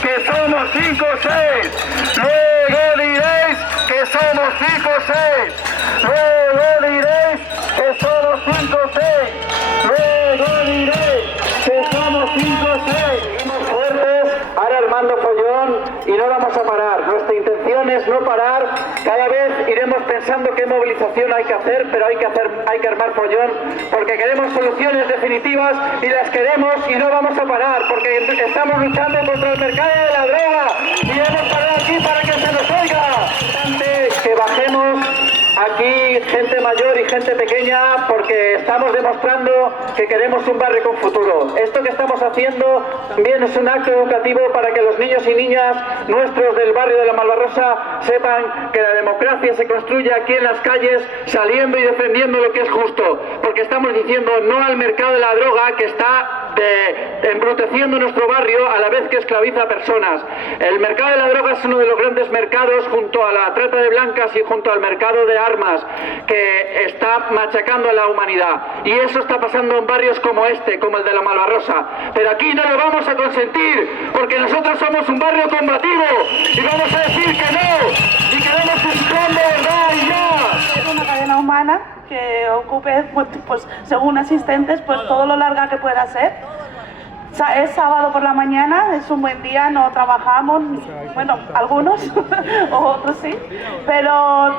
que somos 5 o 6. Luego diréis que somos 5 o 6. Luego diréis que somos 5 o 6. Luego diréis que somos 5 o 6. Seguimos fuertes, ahora armando follón y no vamos a parar. Nuestra intención es no parar. Cada vez iremos pensando qué movilización hay que hacer, pero hay que armar follón porque queremos soluciones definitivas y las queremos y no vamos a parar porque estamos luchando contra el mercado de la droga y hemos parado aquí para que se nos oiga. Que bajemos aquí gente mayor y gente pequeña porque estamos demostrando que queremos un barrio con futuro. Esto que estamos haciendo también es un acto educativo para que los niños y niñas nuestros del barrio de la Malvarrosa sepan que la democracia se construye aquí en las calles saliendo y defendiendo lo que es justo, porque estamos diciendo no al mercado de la droga que está embruteciendo nuestro barrio a la vez que esclaviza a personas. El mercado de la droga es uno de los grandes mercados junto a la trata de blancas y junto al mercado de armas que está machacando a la humanidad. Y eso está pasando en barrios como este, como el de la Malvarrosa. Pero aquí no lo vamos a consentir porque nosotros somos un barrio combativo y vamos a decir que no y queremos un plan de verdad y ya. Es una cadena humana que ocupe, pues según asistentes, pues todo lo larga que pueda ser. Es sábado por la mañana, es un buen día, no trabajamos, bueno, algunos, o otros sí, pero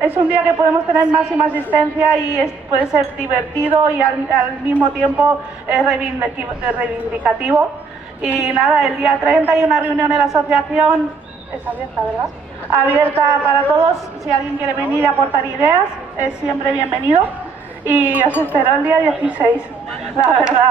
es un día que podemos tener máxima asistencia y puede ser divertido y al mismo tiempo es reivindicativo. Y nada, el día 30 hay una reunión en la asociación, es abierta, ¿verdad? Abierta para todos, si alguien quiere venir a aportar ideas, es siempre bienvenido. Y os espero el día 16, la verdad.